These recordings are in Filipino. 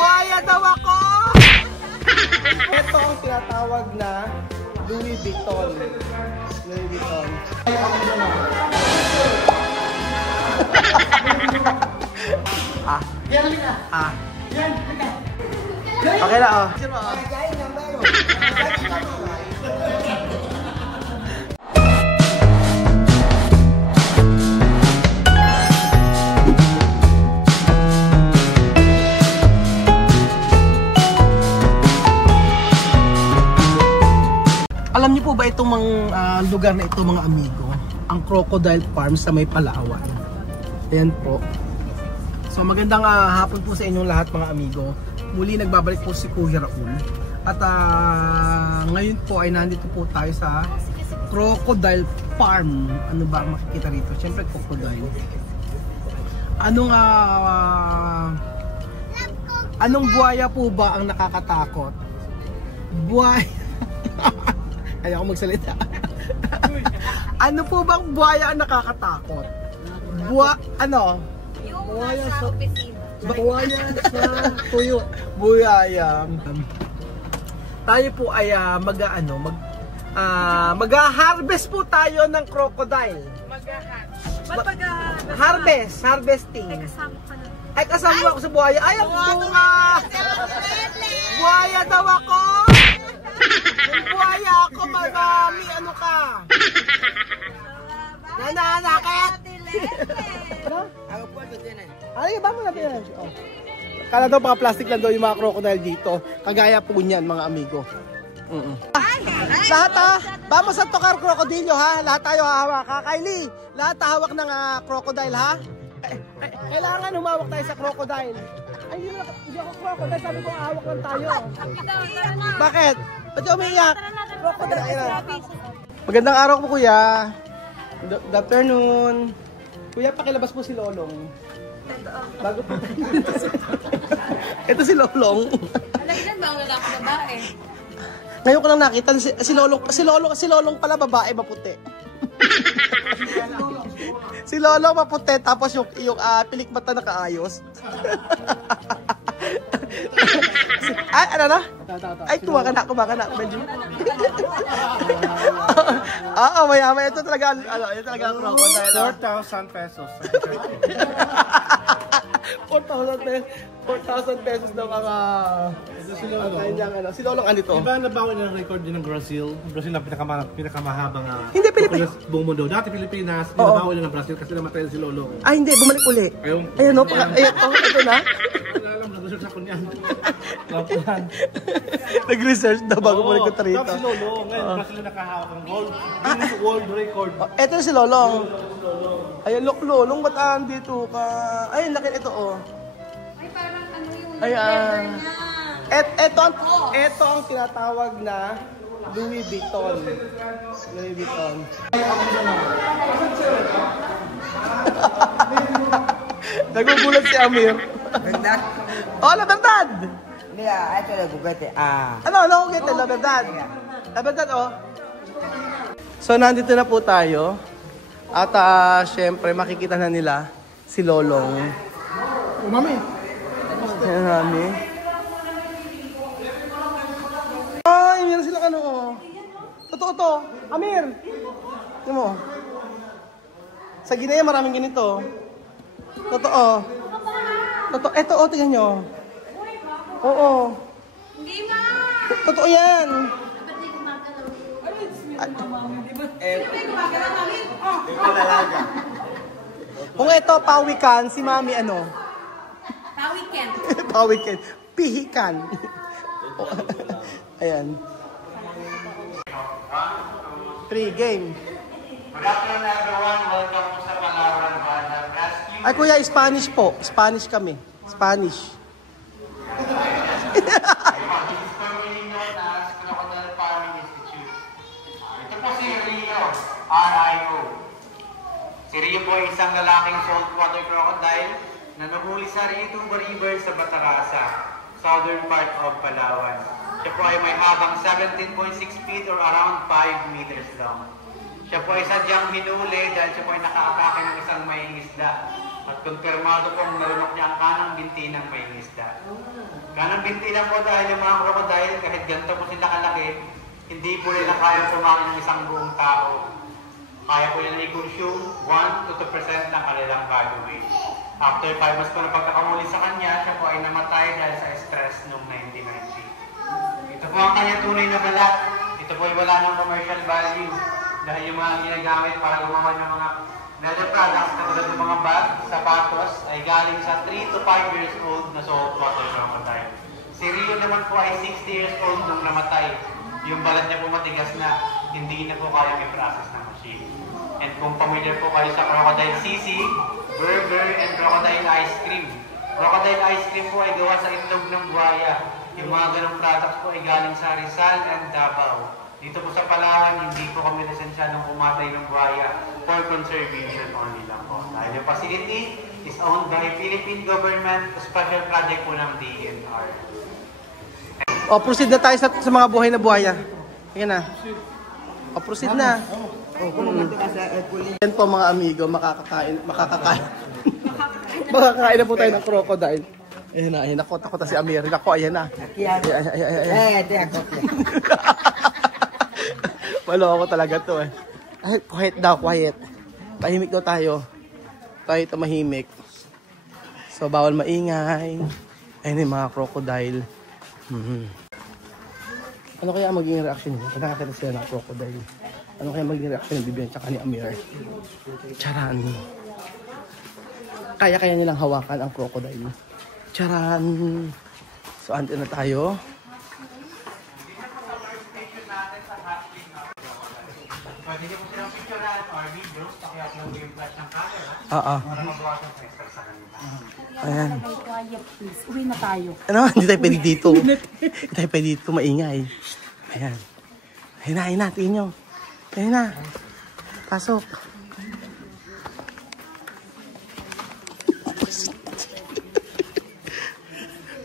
Buhaya daw ako! Ito ang tinatawag na Louis Vuitton. Louis Vuitton. Yan, halika. Yan, halika. Okay na, oh. Alam niyo po ba itong mga lugar na ito, mga amigo? Ang Crocodile Farm sa may Palawan. Ayan po. So magandang hapon po sa inyong lahat, mga amigo. Muli nagbabalik po si Kuya Raul. At ngayon po ay nandito po tayo sa Crocodile Farm. Ano ba ang makikita rito? Siyempre crocodile. Anong buhaya po ba ang nakakatakot? Buhaya. Ayaw ko magsalita. Ano po bang buhaya ang nakakatakot? Buhaya sa opisina. Buhaya sa tuyo. Buhaya. Tayo po ay mag-harvest po tayo ng crocodile. Harvesting. Ay, kasama ka na. Ay, kasama ako sa buhaya. Ay, ang bunga! Buhaya daw ako! Yung buhaya ako, madami. Ano ka? Nananakit! Ay, ba mo natin yan? Oh. Kala daw mga plastic lang daw yung mga crocodile dito. Kagaya po niyan, mga amigo. Lahat vamos sa tokar krokodilyo ha. Lahat tayo hahawak ha. Kylie, lahat hawak ng crocodile ha. Kailangan humawak tayo sa crocodile. Ay, hindi ako crocodile. Sabi ko hawak lang tayo. Bakit? Ba't yung umiiyak? Magandang araw po, kuya. Good afternoon. Kuya, pakilabas po si Lolong. Bago po tayo. Ito si Lolong. Ilan ba ang lalaki babae? Ngayon ko lang nakita si Lolong pala babae maputi. Si Lolong maputi tapos yung pilik mata nakaayos. Ay, ano na? Ay, kuha ka na, Benji. Oo, maya, ito talaga, ito talaga ang crocodile. 4,000 pesos. 4,000 pesos daw ang si Lolong ano ito? Diba nabawi ng record din ng Brazil? Brazil na pinakamahabang hindi, Pilipinas. buong mundo. Dati Pilipinas, nabawi na ng Brazil kasi namatay si Lolong. Ay, hindi, bumalik uli. Ayun, no? Ito na. Nag-research ako niyan. Nag-research daw bago bumalik ko rito. Tapos si Lolong, ngayon Brazil na nakahawak ng world record. Ito si Lolong. Ayun, Lolong, ba't andito ka? Ayun, laki ito, oh. Ay, parang ano yung Ayan. Ito ang tinatawag na Louis Vuitton. Louis Vuitton. Nagugulat si Amir. Verdad? Oh, la verdad! Mira, ito na gugate. Ano, gugate, la verdad. La verdad, oh. So, nandito na po tayo. At, syempre, makikita na nila si Lolong. Oh, mami! Ayan, mami. Ay, meron silang ano, oh. Totoo to. Amir! Tignan mo. Sa Guinea, maraming ganito. Totoo. Ito, oh, tingnan nyo. Oo. Hindi ma! Totoo yan. Kung ito, pawikan, si mami ano? Pawiken. Pawikan. Pihikan. Ayan. 3 game. Good afternoon everyone. Welcome po sa Palawan Wildlife Rescue. Ay kuya, Spanish po. Spanish kami. Spanish. This is formerly known as Crocodile Farming Institute. Ito po si Rio, R.I.O. Si Rio po ay isang lalaking saltwater crocodile na nahuli sa Rituba River sa Batarasa, southern part of Palawan. Siya po ay may habang 17.6 feet or around 5 meters long. Siya po ay sadyang hinuli dahil siya po ay nakaatake ng isang maying isda. At kumpirmado pong nalunok niya ang kanang binti ng maying isda. Ganang binti lang po dahil yung mga crocodile, kahit ganito po sila kalaki, hindi po nila kaya kumain ng isang buong tao. Kaya po nila i-consume 1 to 2% ng kanilang body weight. After 5 months po na pagkakamuli sa kanya, siya po ay namatay dahil sa stress noong 1990. Ito po ang kanyang tunay na balat. Ito po ay wala ng commercial value. Dahil yung mga ginagamit para gumawa ng mga leather products, katulad ng mga bag, sapatos, ay galing sa 3 to 5 years old na saltwater crocodile. Si Rio naman po ay 60 years old nung namatay. Yung balat niya po matigas na, hindi na po kaya i-process ng machine. And kung familiar po kayo sa crocodile sisig, burger, and crocodile ice cream. Crocodile ice cream po ay gawa sa itlog ng buhaya. Yung mga ganong products po ay galing sa Rizal and Davao. Dito po sa Palawan, hindi po kami lisensyadong pumatay ng buhaya for conservation only lang po. Dahil yung facility is owned by Philippine government, special project po ng DNR. O, proceed na tayo sa mga buhay na buhaya. Ayan na. O, proceed na. Yan po mga amigo, makakakain na po tayo ng crocodile. Ayan na, ayan. Ako, takot na si Amir. Ako, ayan na. Maloko talaga to eh. Ay, quiet daw, quiet. Tahimik daw tayo. Tayo tumahimik. So, bawal maingay. Ayun yung mga crocodile. Ano kaya magiging reaction nyo? Pag nakakita sila ng crocodile. Ano kaya magiging reaction ng Bibian tsaka ni Amir? Charan. Kaya nilang hawakan ang crocodile. Charan. So, ante na tayo. Pwede niyo po silang picturean or videos, paki-upload yung flash ng camera para magawa ng pressure sa kanila. Ayan. Quiet please. Uwi na tayo. Ano? Hindi tayo pwede dito. Hindi tayo pwede dito maingay. Ayan. Ayun na, tingin nyo. Ayun na. Pasok.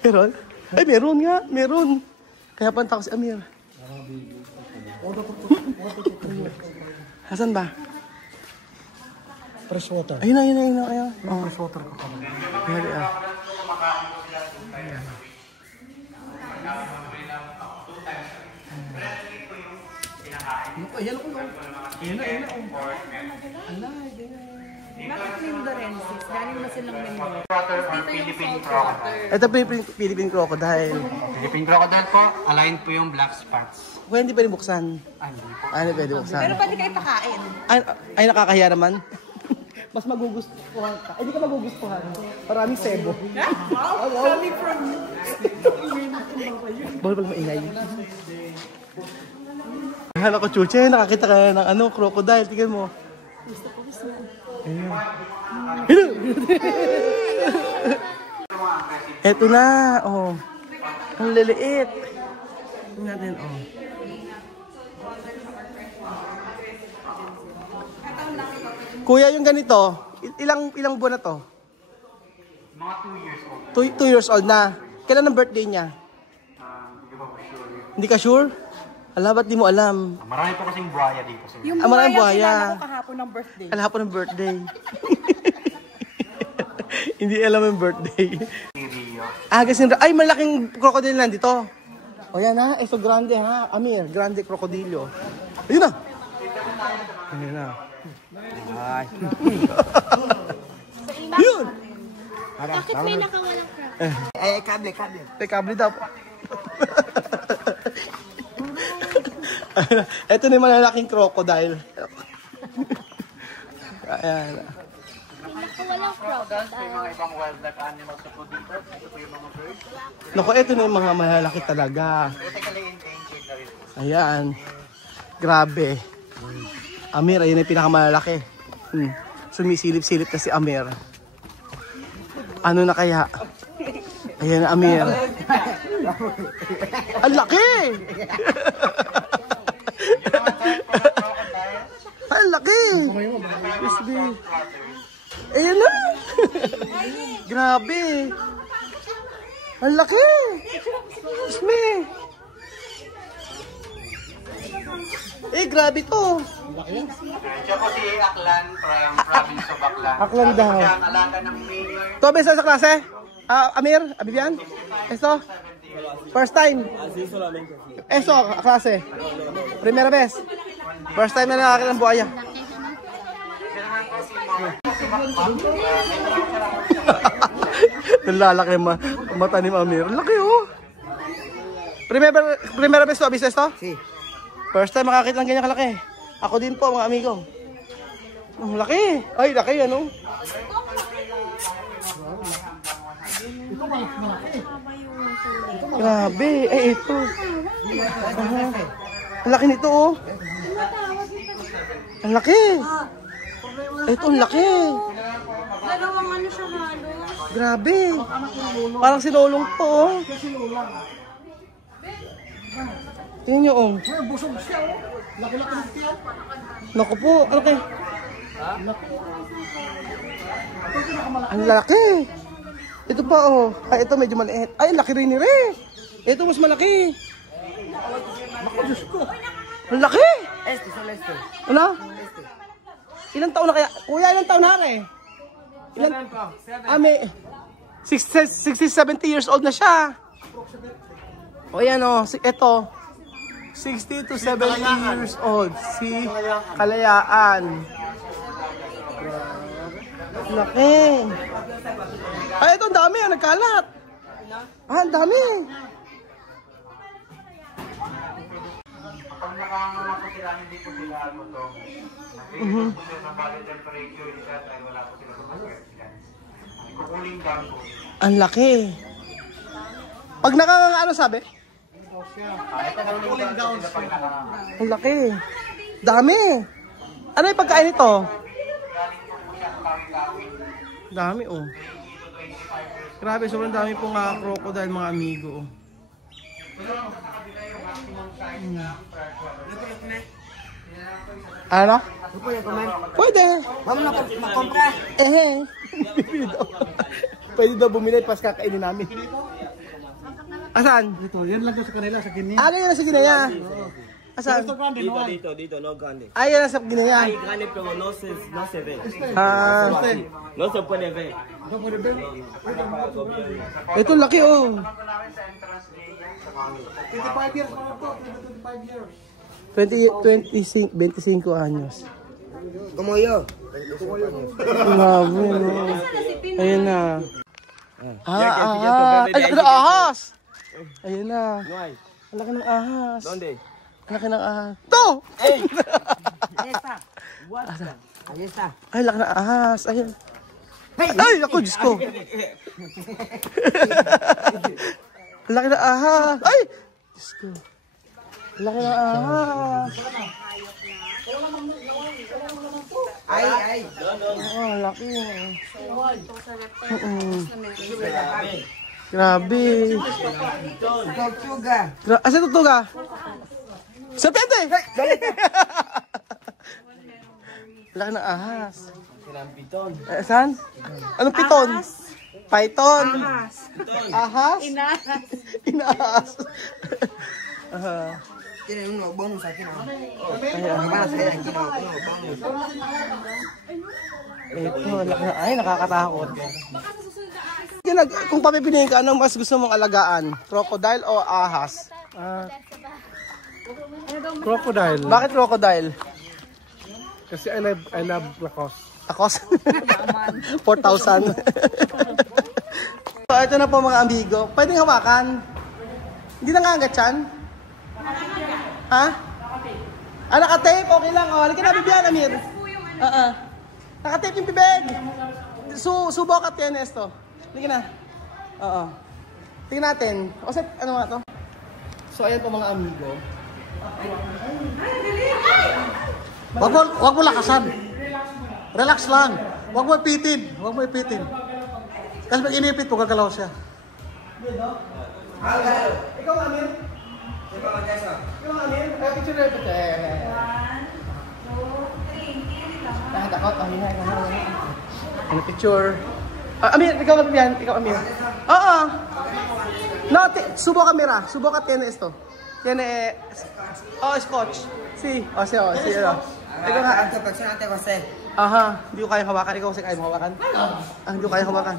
Meron? Ay, meron nga. Meron. Kaya panta ko si Amir. Hasan ba? Fresh water. Ayun na. Fresh water ko pa. Bakit Lindorensis? Galing na silang Mindoro. Water or Philippine crocodile. Ito po yung Philippine crocodile. Philippine crocodile po, aligned po yung black spots. Kung hindi pwede buksan. Hindi pwede buksan. Pero pwede kayo pakain. Ay nakakahiya naman. Mas magugustuhan ka. Ay, hindi ka magugustuhan. Maraming sebo. Coming from you. Bawal pala maingay. Hala ko, Chuche, nakakita ka ng crocodile. Tingnan mo. Ayun. Eto na, oh. Ang liliit. Tingnan natin, oh. Kuya, yung ganito, ilang buwan na to? Mga 2 years old. 2 years old na. Kailan ang birthday niya? Hindi ko pa sure. Hindi ka sure? Ala, ba't di mo alam? Marami po kasing buhaya dito. So Yung maraming buhaya, buhaya. kilala ko kahapon ng birthday. Kahapon ng birthday. Hindi alam yung birthday. Rio. Kasi ay, malaking crocodile na dito. O yan ha, eso grande ha. Amir, grande crocodillo. Ayun na. Ayun na. Ay. Yun. Bakit may nakawalang crab? Kable. May kable daw. Ito na yung malalaking crocodile. Ayan. Nakawalang crocodile. May mga ibang wildlife animals po dito. Ito po yung mga birds. Naku, ito na yung mga malalaki talaga. Critically endangered na rin po. Ayan. Grabe. Amir, ayun yung pinakamalalaki. Sumisilip-silip na si Amir. Ano na kaya? Ayan na Amir. Ang laki! Ang laki! Ayan na! Grabe! Ang laki! Isme! Grabe to! Siya po si Aklan from province of Aklan. Aklan daw. Siya ang alaga ng mayor. Ito ba sa klase? Amir, Abibian? Esto? First time? Esto, klase? Primera vez? First time na nakakita ng buhaya. Lalaki mata ni Amir. Laki oh. Primera vez to, abis esto? Si. First time makakita ng ganyan kalaki. Ako din po mga amigo. Ang laki. Ay, laki ano. Grabe. Eh, ito. Ang laki nito oh. Ang laki. Ito, ang laki. Dalawang ano siya halos. Grabe. Parang sinulong to oh. Tingnan nyo oh. Busog siya, oh. Laki-laki ng tiyan. Naku po, ano kayo? Ang laki. Ito pa oh. Ay, ito medyo maliit. Ay, laki rin ni Re. Ito mas malaki. Naku, Diyos ko. Ang laki. Este, solo este. Ano? Ilang taon na kaya? Kuya, ilang taon na rin? May 60, 70 years old na siya. O yan o, ito. 60 to 70 years old. Si Kalayaan. Laki. Ay, ito ang dami. Nagkalat. Ang dami. Pag nakanganga po sila, hindi po sila ano to. Hindi po sila sa body temperature nila dahil wala po sila sa masakit sila. Kukuling down po. Ang laki. Pag nakanganga, ano sabi? Ito na kukuling down sila pag nakanganga. Ang laki. Dami. Ano yung pagkain nito? Galing po po siya sa kawin-kawin. Dami oh. Grabe, sobrang dami pong crocodile mga amigo. Ano? Pwede. Vamos na makompra. Pwede daw bumili pas kakainin namin. Asan? Dito, yan lang sa kanila, sa kini. Ano yun sa Ginaya? Asan? Dito, no grande. Ay, yan sa Ginaya. Hay grande, pero no se ve. Ah, No se puede ver. ito laki oh. 25 years pa to, 25 years. 25 anyos. Como yo. Grabe no. Ayun na. Ay, laki ng ahas! Ayun na. No hay. Ang laki ng ahas. ¿Dónde? Ang laki ng ahas. To! Ahí está. Ahí está. Ay, laki ng ahas. Ayun. Ay, ako, Diyos ko. Ang laki ng ahas. Ay! Diyos ko. Ang laki ng ahas. Ahí. Oh, laki. Grabe. Tortuga. Asa tutuga? Serpente! Laki ng ahas. Piton. Saan? Anong piton? Python? Ahas? Inaas. Inaahas. Tienen unos bonus aquí, ¿no? Van a salir aquí, ¿no? Unos bonus. Ito, ay, nakakatakot. Kung papipiliin ka, anong mas gusto mong alagaan? Crocodile o ahas? Crocodile. Bakit crocodile? Kasi I love Lacoste. Takos? 4,000. So, ito na po mga amigo. Pwedeng hawakan? Hindi na nga yan? Ha? Naka-tape? Okay lang. Halika na, Bibian, Amir. Naka-tape yung bibig. Subukat yan, Esto. Halika na. Tingnan natin. O, ano nga to? So, ayan po mga amigo. Wag mo lakasan. Relax lang. Wag mo ipitin. Kasi pag inipit mo, gagalaw siya. Ikaw, Amir? Ikaw, Amir? Picture na ito. 1, 2, 3. Takot. Ano picture? Amir, ikaw yan. Ikaw, Amir. Oo. No, subo camera. Subo ka tiene esto. Tiene, scotch. Si. Si. Ikaw nga. Ante, José. Aha, hindi ko kaya hawakan. Ikaw kasi kaya mo hawakan? Hindi ko kaya hawakan.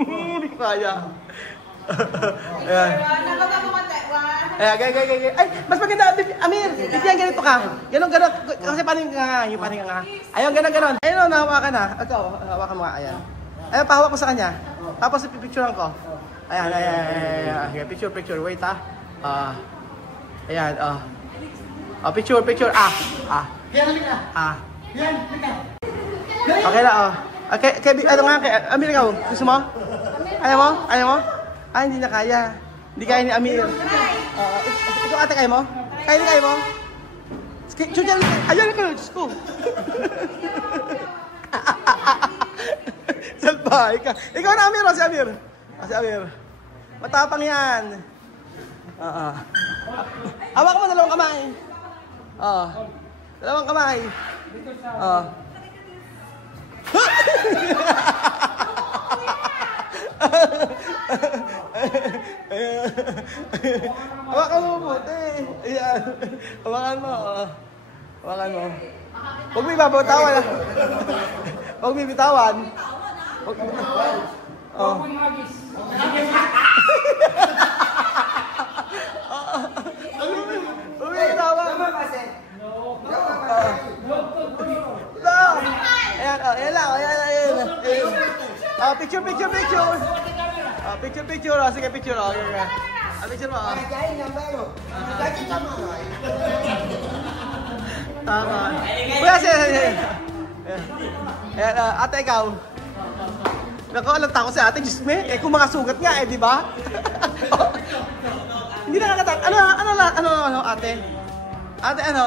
Hindi ko kaya. Ayan. Ayan, gaya. Ay, mas maganda, Amir, bigyan ganito ka. Ganon. Kasi paano yung nga. Ayun, ganon. Ayun, nahawakan na. Ito, hawakan mo nga, ayan. Ayan, pahawak ko sa kanya. Tapos ipipicturean ko. Ayan. Okay, picture. Wait, ha. Ayan, picture. Okay na, Okay, ano nga, Amir, ikaw, gusto mo? Ayaw mo? Hindi na kaya. Hindi kaya ni Amir. Ikaw ate, kaya mo? Kaya mo? Ayan ka, Diyos ko. Salbahay ka. Ikaw na, Amir, si Amir. Si Amir. Matapang yan. Hawak mo dalawang kamay. Dalawang kamay. Hawakan mo buti. Ayan. Hawakan mo. Huwag mo ibabatawan. Huwag mo ibitawan. Huwag mo ibitawan. Ayan lang. Picture. Picture. Sige, picture. Okay. Picture mo. Tama. Kuya, sige. Ayan, ate, ikaw. Naku, alam tako si ate, Diyos me. Kung mga sugat nga, di ba? Hindi nakakatak. Ano, ate? Ate, ano?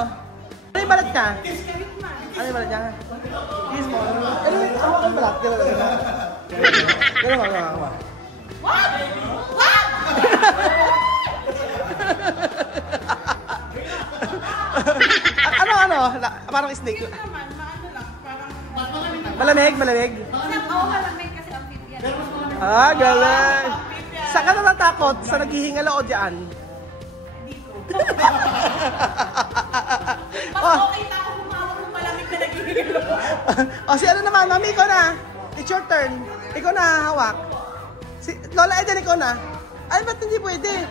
Ano yung balat niya? Ano yung balat niya? Kiss mo. Ano yung balat? Gano'n ba? What? Ano? Parang snake. Malamig? Malamig kasi ang pipyan. Galing. Saan ka natatakot? Sa naghihingala o dyan? Mas okay na ako humawak ng malamig na naghihingala. Si ano naman, mami, ikaw na. It's your turn. Ikaw na hawak. Si Lola Eden, ikaw na. Ay, ba't hindi pwede?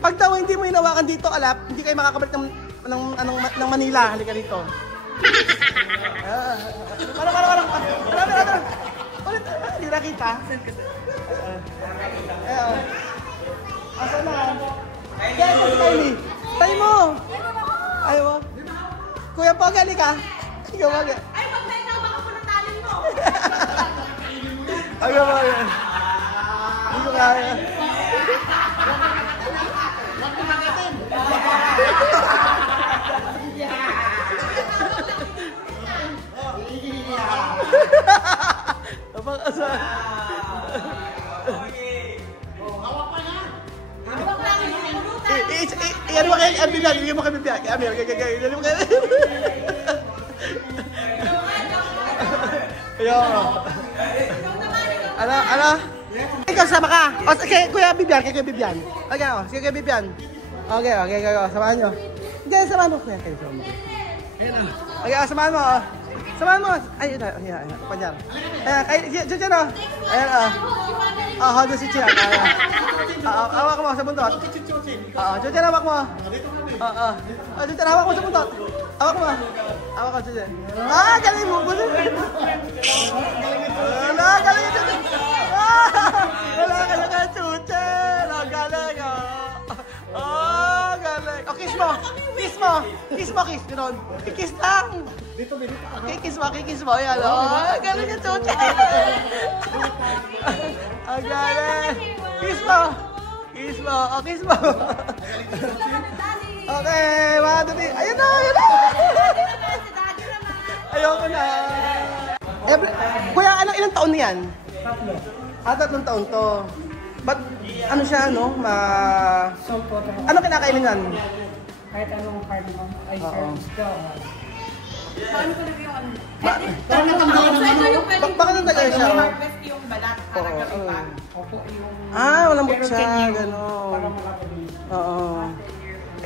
Pag daw hindi mo hinawakan dito, alap, hindi kayo makakabalik ng Manila. Halika dito. Parang. Ulit, hindi nakita. Asan na? Kaya mo, tayo mo. Ayaw mo. Kuya Pog, halika. Ikaw mag... Ay, wag na inawak ako ng talin mo. Ayaw mo. Hindi ko kaya. Napag-asa. Iyan mo kayo, Amir, hindi mo kami biyak. Amir, iyan mo kayo. Ano? Ikaw, sama ka. O, Kuya Bibian, kay Kuya Bibian. Okay, sige Kuya Bibian. Okay, samahan nyo. Hindi, samahan mo. Okay, samahan mo. Samahan mo. Ay, panyar. Ayan, dyan o. Ayan, hold si Chia. Hawak mo sa buntot. Dyan, hawak mo. Dyan, hawak mo sa buntot. Hawak mo, dyan. Galing mo. Galing mo. Wala ka na ka, Chuche. Galing, galing. Kiss mo. Kiss. Ganon. Kiss lang. Kiss mo. Ayan, galing ka, Chuche. Galing. Kiss mo. Kiss mo. Okay, 1, 2, 3. Ayun na. Ayoko na. Kuya, ilang taon niyan? 3 taon to. Ba't, ano siya, no? Ano kinakainin yan? Kahit anong part mo, ay service ko. Paano ko lang yung Bakit natagal siya? harvest yung balat para gamitan. Opo, yung... Walang Pero siya, can you- gano'n. Para malaki din. Oo.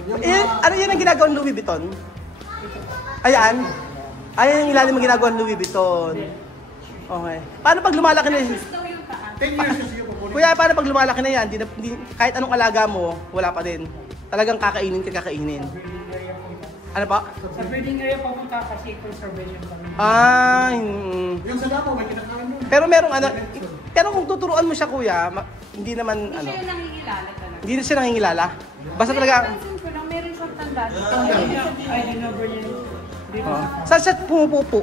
Ano yun ang ginagawang Louis Vuitton? Ayan. Ayan yung ilalim ang ginagawang Louis Vuitton. Okay. Paano pag lumalaki na yun? 10 years kasi yung pupunin. Kuya, paano pag lumalaki na yan? Kahit anong alaga mo, wala pa din. Talagang kakainin. Breeding area po ito. Ano pa? Sa breeding area pumunta kasi conservation kami. Yung sa Davao, may kinakain doon. Pero merong ano, pero kung tuturuan mo siya kuya, hindi naman ano. Siya yung nangingilala talaga. Hindi na siya nangingilala. Basta talaga, Pansin ko lang, meron siyang tanda. Ay, dinover niya. Dito sa saan siya pumupupo?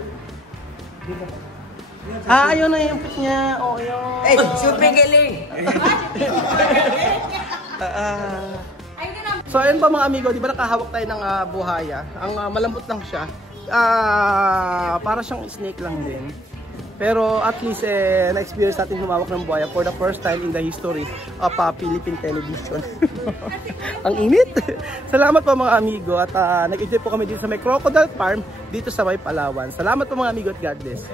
Ayun na yung put niya. Oo, yun. Eh, super galing! So ayun pa mga amigo, di ba nakahawak tayo ng buhaya? Ang malambot lang siya. Para siyang snake lang din. Pero at least na-experience natin humawak ng buhaya for the first time in the history of Philippine television. Ang init! Salamat po mga amigo at nag-enjoy po kami dito sa may Crocodile Farm dito sa may Palawan. Salamat po mga amigo at God bless.